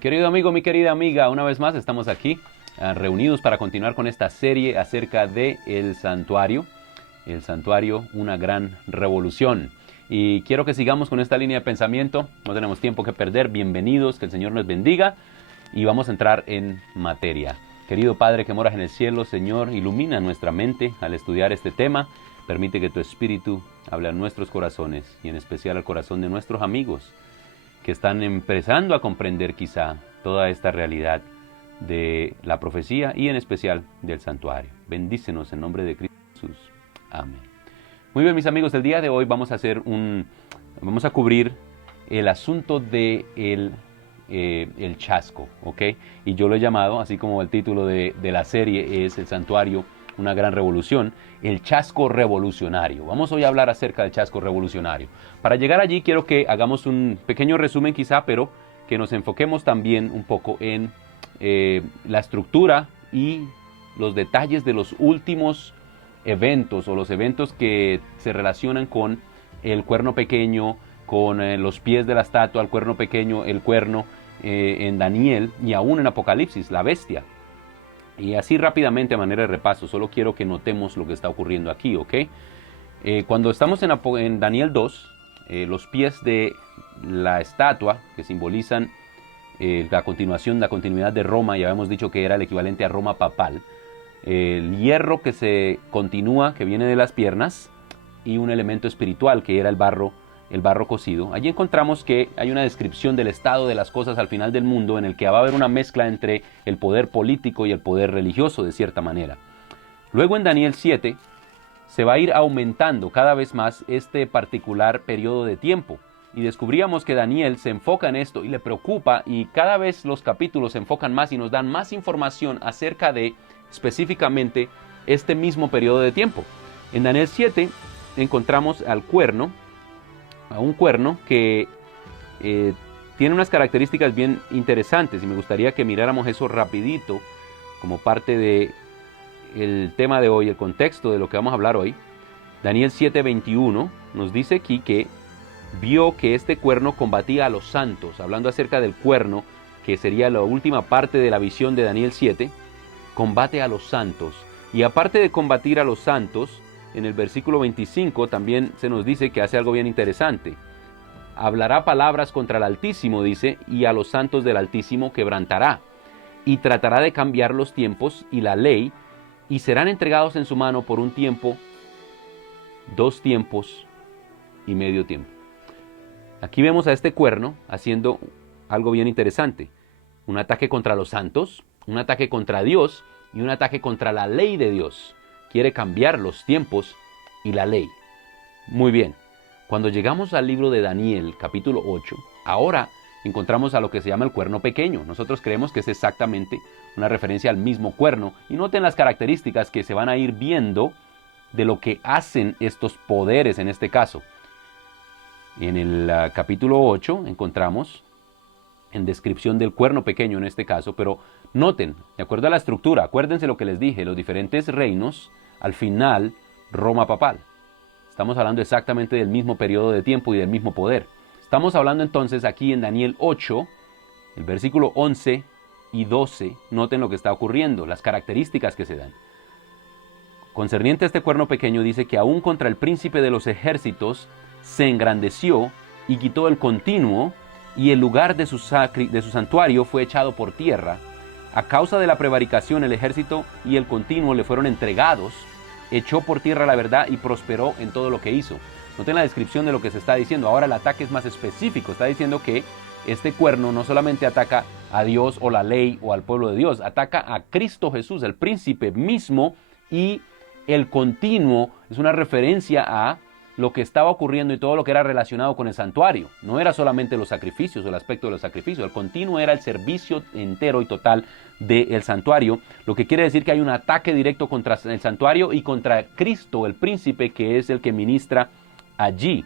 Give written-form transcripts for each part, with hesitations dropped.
Querido amigo, mi querida amiga, una vez más estamos aquí reunidos para continuar con esta serie acerca de el santuario, una gran revolución. Y quiero que sigamos con esta línea de pensamiento, no tenemos tiempo que perder, bienvenidos, que el Señor nos bendiga y vamos a entrar en materia. Querido Padre que moras en el cielo, Señor, ilumina nuestra mente al estudiar este tema, permite que tu Espíritu hable a nuestros corazones y en especial al corazón de nuestros amigos que están empezando a comprender quizá toda esta realidad de la profecía y en especial del santuario. Bendícenos en nombre de Cristo Jesús. Amén. Muy bien, mis amigos, el día de hoy vamos a cubrir el asunto de el chasco, ¿ok? Y yo lo he llamado, así como el título de la serie es El Santuario, una gran revolución, el chasco revolucionario. Vamos hoy a hablar acerca del chasco revolucionario. Para llegar allí quiero que hagamos un pequeño resumen quizá, pero que nos enfoquemos también un poco en la estructura y los detalles de los últimos eventos o los eventos que se relacionan con el cuerno pequeño, con los pies de la estatua, el cuerno pequeño, el cuerno en Daniel y aún en Apocalipsis, la bestia. Y así rápidamente a manera de repaso, solo quiero que notemos lo que está ocurriendo aquí, ¿ok? Cuando estamos en Daniel 2, los pies de la estatua, que simbolizan la continuidad de Roma, ya habíamos dicho que era el equivalente a Roma papal, el hierro que se continúa, que viene de las piernas, y un elemento espiritual, que era el barro cocido. Allí encontramos que hay una descripción del estado de las cosas al final del mundo en el que va a haber una mezcla entre el poder político y el poder religioso de cierta manera. Luego en Daniel 7 se va a ir aumentando cada vez más este particular periodo de tiempo y descubríamos que Daniel se enfoca en esto y le preocupa y cada vez los capítulos se enfocan más y nos dan más información acerca de específicamente este mismo periodo de tiempo. En Daniel 7 encontramos a un cuerno que tiene unas características bien interesantes y me gustaría que miráramos eso rapidito como parte del tema de hoy, el contexto de lo que vamos a hablar hoy. Daniel 7:21 nos dice aquí que vio que este cuerno combatía a los santos, hablando acerca del cuerno, que sería la última parte de la visión de Daniel 7, combate a los santos. Y aparte de combatir a los santos, en el versículo 25 también se nos dice que hace algo bien interesante. Hablará palabras contra el Altísimo, dice, y a los santos del Altísimo quebrantará. Y tratará de cambiar los tiempos y la ley, y serán entregados en su mano por un tiempo, 2 tiempos y medio tiempo. Aquí vemos a este cuerno haciendo algo bien interesante. Un ataque contra los santos, un ataque contra Dios y un ataque contra la ley de Dios. Quiere cambiar los tiempos y la ley. Muy bien, cuando llegamos al libro de Daniel, capítulo 8, ahora encontramos a lo que se llama el cuerno pequeño. Nosotros creemos que es exactamente una referencia al mismo cuerno. Y noten las características que se van a ir viendo de lo que hacen estos poderes en este caso. En el capítulo 8 encontramos en descripción del cuerno pequeño en este caso, pero noten, de acuerdo a la estructura, acuérdense lo que les dije, los diferentes reinos, al final, Roma papal. Estamos hablando exactamente del mismo periodo de tiempo y del mismo poder. Estamos hablando entonces aquí en Daniel 8, el versículo 11 y 12, noten lo que está ocurriendo, las características que se dan. Concerniente a este cuerno pequeño dice que aún contra el príncipe de los ejércitos se engrandeció y quitó el continuo, y el lugar de su santuario fue echado por tierra. A causa de la prevaricación, el ejército y el continuo le fueron entregados, echó por tierra la verdad y prosperó en todo lo que hizo. Noten la descripción de lo que se está diciendo. Ahora el ataque es más específico. Está diciendo que este cuerno no solamente ataca a Dios o la ley o al pueblo de Dios, ataca a Cristo Jesús, el príncipe mismo, y el continuo es una referencia a lo que estaba ocurriendo y todo lo que era relacionado con el santuario. No era solamente los sacrificios o el aspecto de los sacrificios, el continuo era el servicio entero y total del santuario, lo que quiere decir que hay un ataque directo contra el santuario y contra Cristo, el príncipe, que es el que ministra allí.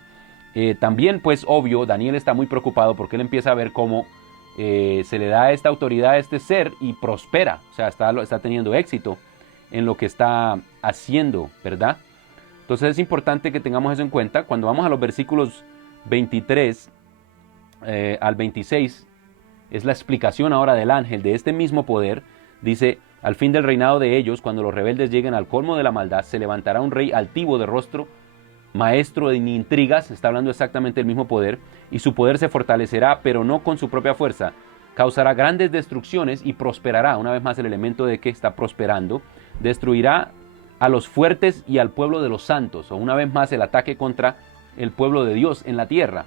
También, pues obvio, Daniel está muy preocupado porque él empieza a ver cómo se le da esta autoridad a este ser y prospera, o sea, está teniendo éxito en lo que está haciendo, ¿verdad? Entonces es importante que tengamos eso en cuenta. Cuando vamos a los versículos 23 al 26, es la explicación ahora del ángel de este mismo poder. Dice, al fin del reinado de ellos, cuando los rebeldes lleguen al colmo de la maldad, se levantará un rey altivo de rostro, maestro en intrigas, está hablando exactamente del mismo poder, y su poder se fortalecerá, pero no con su propia fuerza. Causará grandes destrucciones y prosperará, una vez más el elemento de que está prosperando, destruirá a los fuertes y al pueblo de los santos, o una vez más el ataque contra el pueblo de Dios en la tierra.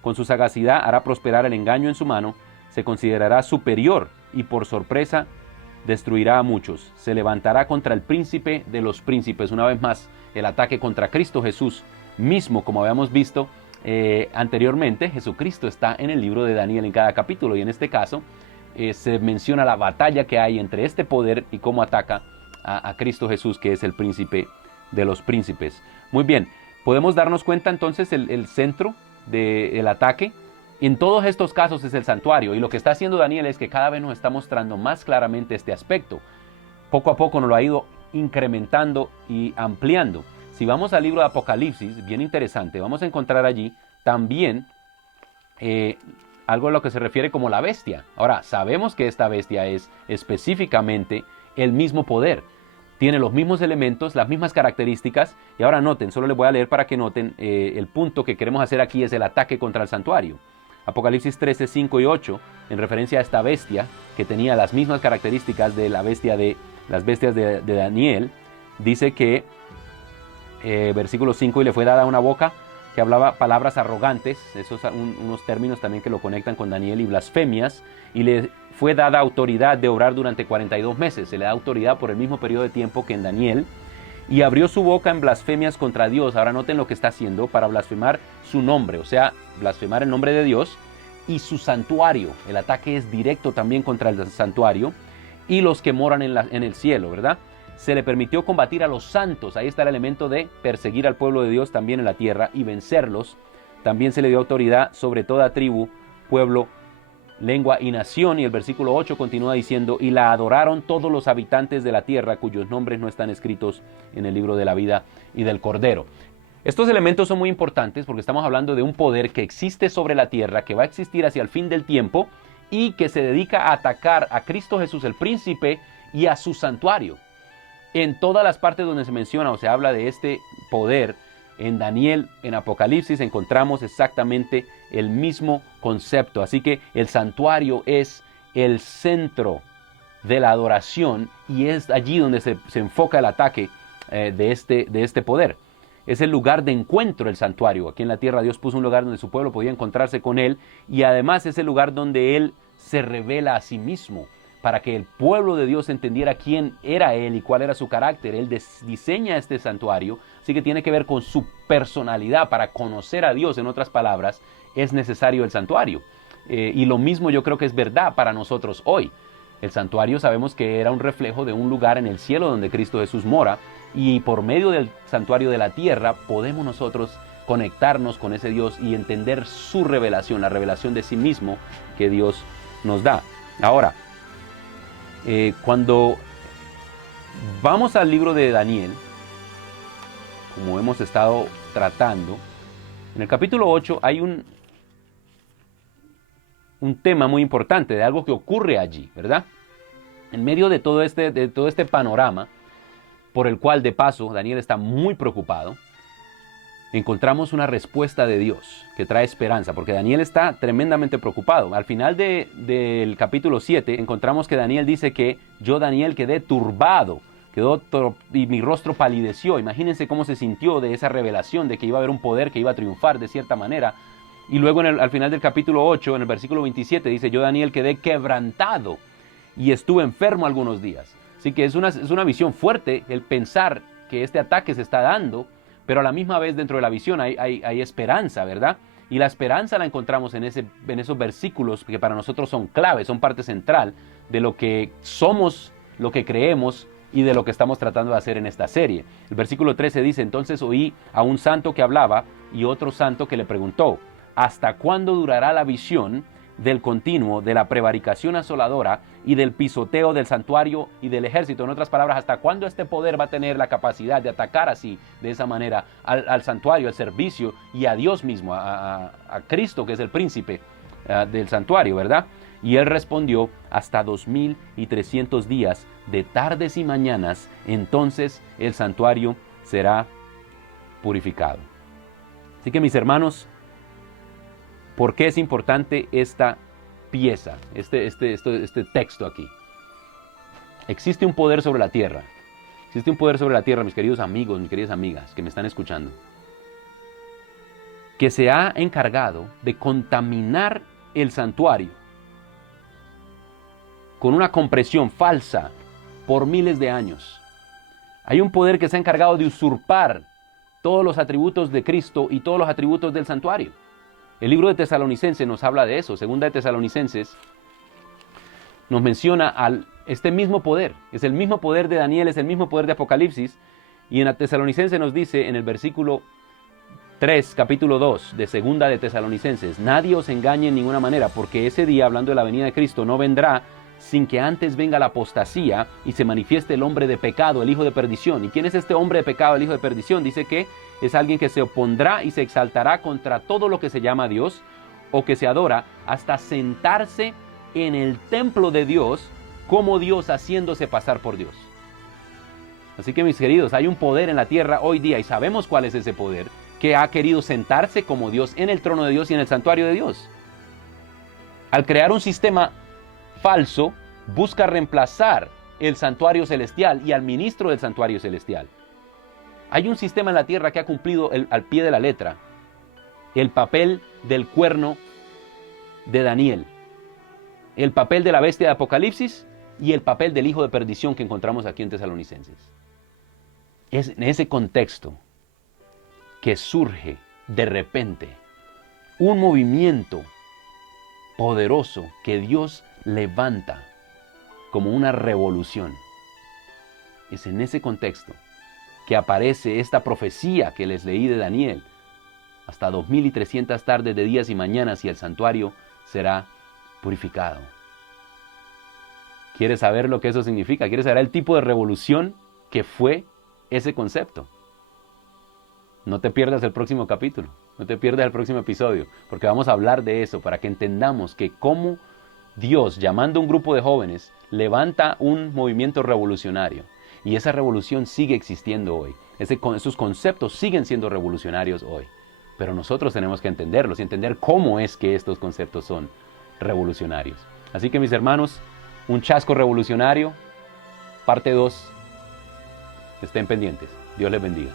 Con su sagacidad hará prosperar el engaño en su mano, se considerará superior y por sorpresa destruirá a muchos. Se levantará contra el príncipe de los príncipes, una vez más el ataque contra Cristo Jesús mismo, como habíamos visto anteriormente. Jesucristo está en el libro de Daniel en cada capítulo, y en este caso se menciona la batalla que hay entre este poder y cómo ataca a Cristo Jesús, que es el príncipe de los príncipes. Muy bien, podemos darnos cuenta entonces el centro del ataque en todos estos casos es el santuario, y lo que está haciendo Daniel es que cada vez nos está mostrando más claramente este aspecto. Poco a poco nos lo ha ido incrementando y ampliando. Si vamos al libro de Apocalipsis, bien interesante, vamos a encontrar allí también algo a lo que se refiere como la bestia. Ahora, sabemos que esta bestia es específicamente el mismo poder, tiene los mismos elementos, las mismas características, y ahora noten, solo les voy a leer para que noten el punto que queremos hacer aquí es el ataque contra el santuario. Apocalipsis 13, 5 y 8, en referencia a esta bestia que tenía las mismas características de las bestias de Daniel, dice que, versículo 5, y le fue dada una boca que hablaba palabras arrogantes, esos son unos términos también que lo conectan con Daniel, y blasfemias, y le fue dada autoridad de obrar durante 42 meses, se le da autoridad por el mismo periodo de tiempo que en Daniel, y abrió su boca en blasfemias contra Dios. Ahora noten lo que está haciendo para blasfemar su nombre, o sea, blasfemar el nombre de Dios y su santuario. El ataque es directo también contra el santuario y los que moran en el cielo, ¿verdad? Se le permitió combatir a los santos, ahí está el elemento de perseguir al pueblo de Dios también en la tierra y vencerlos. También se le dio autoridad sobre toda tribu, pueblo, lengua y nación, y el versículo 8 continúa diciendo, y la adoraron todos los habitantes de la tierra cuyos nombres no están escritos en el libro de la vida y del Cordero. Estos elementos son muy importantes porque estamos hablando de un poder que existe sobre la tierra, que va a existir hacia el fin del tiempo y que se dedica a atacar a Cristo Jesús el príncipe y a su santuario. En todas las partes donde se menciona o se habla de este poder, en Daniel, en Apocalipsis, encontramos exactamente el mismo concepto. Así que el santuario es el centro de la adoración y es allí donde se enfoca el ataque de este poder. Es el lugar de encuentro el santuario. Aquí en la tierra Dios puso un lugar donde su pueblo podía encontrarse con Él, y además es el lugar donde Él se revela a sí mismo, para que el pueblo de Dios entendiera quién era Él y cuál era su carácter. Él diseña este santuario, así que tiene que ver con su personalidad. Para conocer a Dios, en otras palabras, es necesario el santuario. Y lo mismo yo creo que es verdad para nosotros hoy. El santuario sabemos que era un reflejo de un lugar en el cielo donde Cristo Jesús mora, y por medio del santuario de la tierra podemos nosotros conectarnos con ese Dios y entender su revelación, la revelación de sí mismo que Dios nos da. Ahora, cuando vamos al libro de Daniel, como hemos estado tratando, en el capítulo 8 hay un tema muy importante de algo que ocurre allí, ¿verdad? En medio de todo este panorama, por el cual de paso Daniel está muy preocupado, encontramos una respuesta de Dios que trae esperanza, porque Daniel está tremendamente preocupado. Al final del capítulo 7 encontramos que Daniel dice que yo, Daniel, quedé turbado, y mi rostro palideció. Imagínense cómo se sintió de esa revelación de que iba a haber un poder que iba a triunfar de cierta manera. Y luego al final del capítulo 8, en el versículo 27, dice, yo, Daniel, quedé quebrantado y estuve enfermo algunos días. Así que es una visión fuerte el pensar que este ataque se está dando, pero a la misma vez dentro de la visión hay esperanza, ¿verdad? Y la esperanza la encontramos en esos versículos que para nosotros son claves, son parte central de lo que somos, lo que creemos y de lo que estamos tratando de hacer en esta serie. El versículo 13 dice, entonces oí a un santo que hablaba y otro santo que le preguntó, ¿hasta cuándo durará la visión del continuo, de la prevaricación asoladora y del pisoteo del santuario y del ejército? En otras palabras, ¿hasta cuándo este poder va a tener la capacidad de atacar así, de esa manera, al santuario, al servicio y a Dios mismo, a Cristo, que es el príncipe del santuario, ¿verdad? Y él respondió, hasta 2300 días de tardes y mañanas, entonces el santuario será purificado. Así que mis hermanos, ¿por qué es importante esta pieza, este texto aquí? Existe un poder sobre la tierra. Existe un poder sobre la tierra, mis queridos amigos, mis queridas amigas que me están escuchando, que se ha encargado de contaminar el santuario con una compresión falsa por miles de años. Hay un poder que se ha encargado de usurpar todos los atributos de Cristo y todos los atributos del santuario. El libro de Tesalonicenses nos habla de eso. Segunda de Tesalonicenses nos menciona este mismo poder. Es el mismo poder de Daniel, es el mismo poder de Apocalipsis. Y en la Tesalonicense nos dice en el versículo 3, capítulo 2 de Segunda de Tesalonicenses: nadie os engañe en ninguna manera, porque ese día, hablando de la venida de Cristo, no vendrá sin que antes venga la apostasía y se manifieste el hombre de pecado, el hijo de perdición. ¿Y quién es este hombre de pecado, el hijo de perdición? Dice que es alguien que se opondrá y se exaltará contra todo lo que se llama Dios o que se adora, hasta sentarse en el templo de Dios como Dios, haciéndose pasar por Dios. Así que, mis queridos, hay un poder en la tierra hoy día, y sabemos cuál es ese poder, que ha querido sentarse como Dios en el trono de Dios y en el santuario de Dios. Al crear un sistema falso, busca reemplazar el santuario celestial y al ministro del santuario celestial. Hay un sistema en la tierra que ha cumplido al pie de la letra el papel del cuerno de Daniel, el papel de la bestia de Apocalipsis y el papel del hijo de perdición que encontramos aquí en Tesalonicenses. Es en ese contexto que surge de repente un movimiento poderoso que Dios levanta como una revolución. Es en ese contexto que aparece esta profecía que les leí de Daniel: hasta 2300 tardes de días y mañanas y el santuario será purificado. ¿Quieres saber lo que eso significa? ¿Quieres saber el tipo de revolución que fue ese concepto? No te pierdas el próximo capítulo, no te pierdas el próximo episodio, porque vamos a hablar de eso para que entendamos que cómo Dios, llamando a un grupo de jóvenes, levanta un movimiento revolucionario. Y esa revolución sigue existiendo hoy. Esos conceptos siguen siendo revolucionarios hoy. Pero nosotros tenemos que entenderlos y entender cómo es que estos conceptos son revolucionarios. Así que, mis hermanos, un chasco revolucionario, parte 2. Estén pendientes. Dios les bendiga.